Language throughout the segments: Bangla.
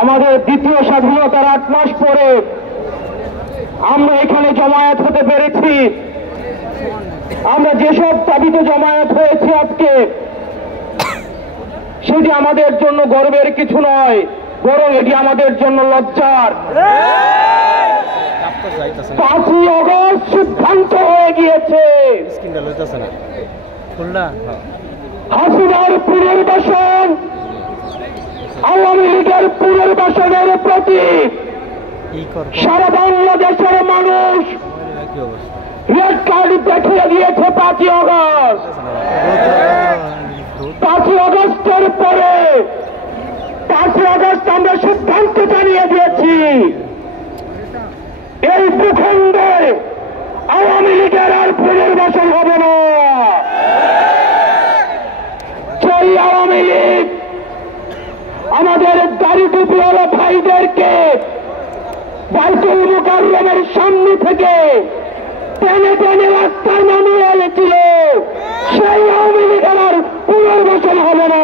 আমাদের দ্বিতীয় স্বাধীনতার 8 মাস পরে আমরা এখানে জমায়েত হতে পেরেছি। আমরা যেসব দাবিতে জমায়েত হয়েছি আজকে, সেটি আমাদের জন্য গর্বের কিছু নয়, বরং এটি আমাদের জন্য লজ্জার। 5ই আগস্ট সিদ্ধান্ত হয়ে গিয়েছে হাসিনার পুনর্বাসন আওয়ামী লীগের পুনর্বাসনের প্রতীক। সারা বাংলাদেশের মানুষ রেড কার্ড দেখিয়ে দিয়েছে 5ই আগস্ট। 5ই আগস্টের পরে 5ই আগস্ট আমরা সিদ্ধান্ত জানিয়ে দিয়েছি, এই ভূখণ্ডে আওয়ামী লীগের আর পুনর্বাসন হবে না। সেই আওয়ামী লীগ আমাদের দাড়ি টুপিওয়ালা ভাইদেরকে বাইতুল মুকাররমের সামনে থেকে টেনে টেনে রাস্তায় নামিয়ে এনেছিল, সেই আওয়ামী লীগের আর পুনর্বাসন হবে না।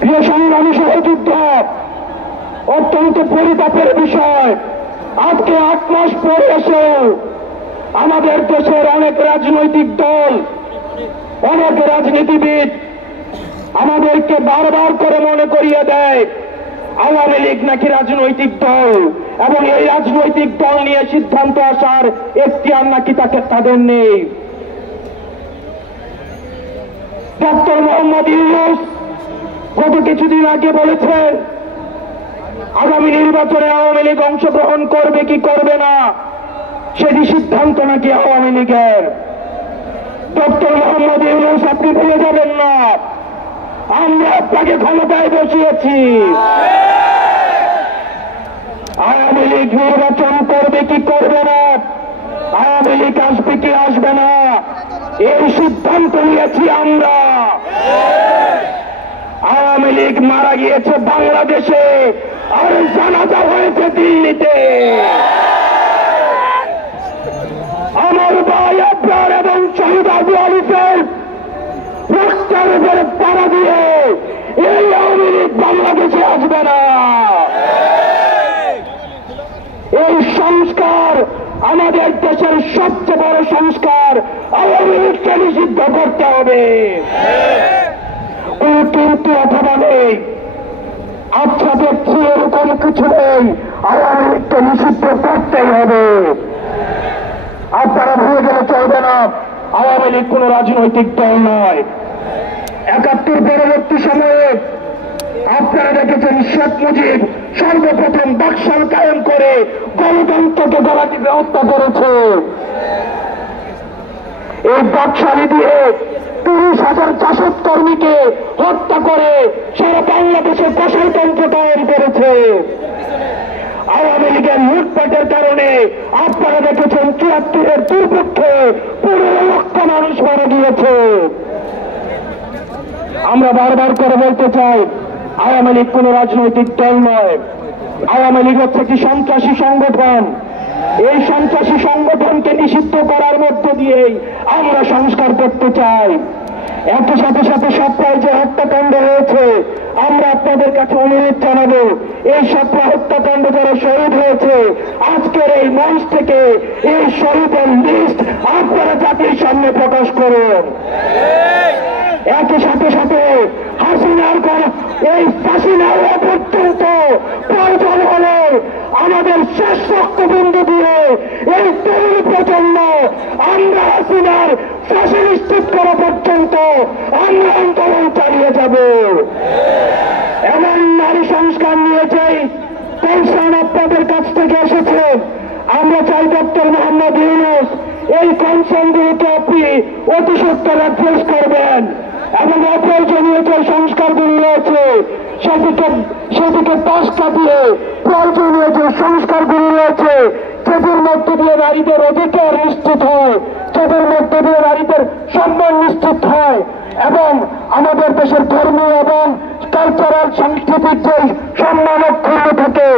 প্রিয় সংগ্রামী সহযোদ্ধা, অত্যন্ত পরিতাপের বিষয়, আজকে 8 মাস পরে এসেও আমাদের দেশের অনেক রাজনৈতিক দল, অনেক রাজনীতিবিদ আমাদেরকে বারবার করে মনে করিয়ে দেয় আওয়ামী লীগ নাকি রাজনৈতিক দল, এবং এই রাজনৈতিক দল নিয়ে সিদ্ধান্ত আসার এখতিয়ার নাকি তাদের নেই। ডক্টর মোহাম্মদ ইউনূস গত কিছুদিন আগে বলেছেন আগামী নির্বাচনে আওয়ামী লীগ অংশগ্রহণ করবে কি করবে না সেটি সিদ্ধান্ত নাকি আওয়ামী লীগের। ডক্টর মোহাম্মদ ইউনূস, আপনি ভুলে যাবেন না, আমরা আপনাকে ক্ষমতায় বসিয়েছি। আওয়ামী লীগ নির্বাচন করবে কি করবে না, আওয়ামী লীগ আসবে কি আসবে না, এই সিদ্ধান্ত নিয়েছি আমরা। আওয়ামী লীগ মারা গিয়েছে বাংলাদেশে, আর জানাজা হয়েছে দিল্লিতে। আমার ভাই আবরার এবং শহীদ আবু আলিফের রক্তের উপরে পাড়া দিয়ে এই আওয়ামী লীগ বাংলাদেশে আসবে না। এই সংস্কার আমাদের দেশের সবচেয়ে বড় সংস্কার, আওয়ামী লীগকে নিষিদ্ধ করতে হবে। কিন্তু অথবা নেই, আচ্ছা দেখছি এরকম কিছু নেই, আওয়ামী লীগকে নিষিদ্ধ করতেই হবে। আপনারা ভুলে গেলে চলবে না, আওয়ামী লীগ কোন রাজনৈতিক দল নয়। 71 পরবর্তী সময়ে আপনারা দেখেছেন শেখ মুজিব সর্বপ্রথম বাকশাল কায়েম করে গণতন্ত্রকে গলা টিপে হত্যা করেছে। এই বাকশালী দিয়ে 30,000 জাসদ কর্মীকে হত্যা করে সারা বাংলাদেশে কষাইতন্ত্র কায়েম করেছে। আওয়ামী লীগের লুটপাটের কারণে আপনারা দেখেছেন 74-এর দুর্ভিক্ষে 15 লক্ষ মানুষ মারা গিয়েছে। আমরা বারবার করে বলতে চাই, আওয়ামী লীগ কোন রাজনৈতিক দল নয়, আওয়ামী লীগ হচ্ছে একটি সন্ত্রাসী সংগঠন। এই সন্ত্রাসী সংগঠনকে নিষিদ্ধ করার মধ্য দিয়েই আমরা সংস্কার করতে চাই। একই সাথে সাথে সপ্তাহে যে হত্যাকাণ্ড হয়েছে, আমরা আপনাদের কাছে অনুরোধ জানাবো, এই সপ্তাহ হত্যাকাণ্ড যারা শহীদ হয়েছে, আজকের এই মঞ্চ থেকে এই শহীদের লিস্ট আপনারা জাতির সামনে প্রকাশ করুন। একই সাথে সাথে হাসিনার এই ফাঁসি না হওয়া পর্যন্ত প্রয়োজন হলে আমাদের শেষ রক্তবিন্দু দিয়ে এই তরুণ প্রজন্ম আমরা হাসিনার ফাঁসি নিশ্চিত করা পর্যন্ত আমরা আন্দোলন চালিয়ে যাব। এমন নারী সংস্কার নিয়ে যাই কনসার্ন আপনাদের কাছ থেকে এসেছে, আমরা চাই ডক্টর মোহাম্মদ ইউনূস এই কনসার্নগুলোকে আপনি অতি সত্বর অ্যাড্রেস করবেন এবং অপ্রয়োজনীয় যে সংস্কারগুলি রয়েছে সেদিকে পাশ কাটিয়ে প্রয়োজনীয় যে সংস্কারগুলি রয়েছে, যেটির মধ্যে দিয়ে নারীদের অধিকার নিশ্চিত হয়, যেটির মধ্যে দিয়ে নারীদের সম্মান নিশ্চিত হয় এবং আমাদের দেশের ধর্মীয় এবং কালচারাল সাংস্কৃতিক যে সম্মান অক্ষুণ্ণ থাকে,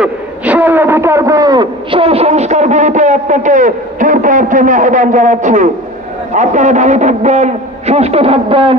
সেই অধিকারগুলি, সেই সংস্কারগুলিতে আপনাকে জোর দেওয়ার জন্য আহ্বান জানাচ্ছি। আপনারা ভালো থাকবেন, সুস্থ থাকবেন।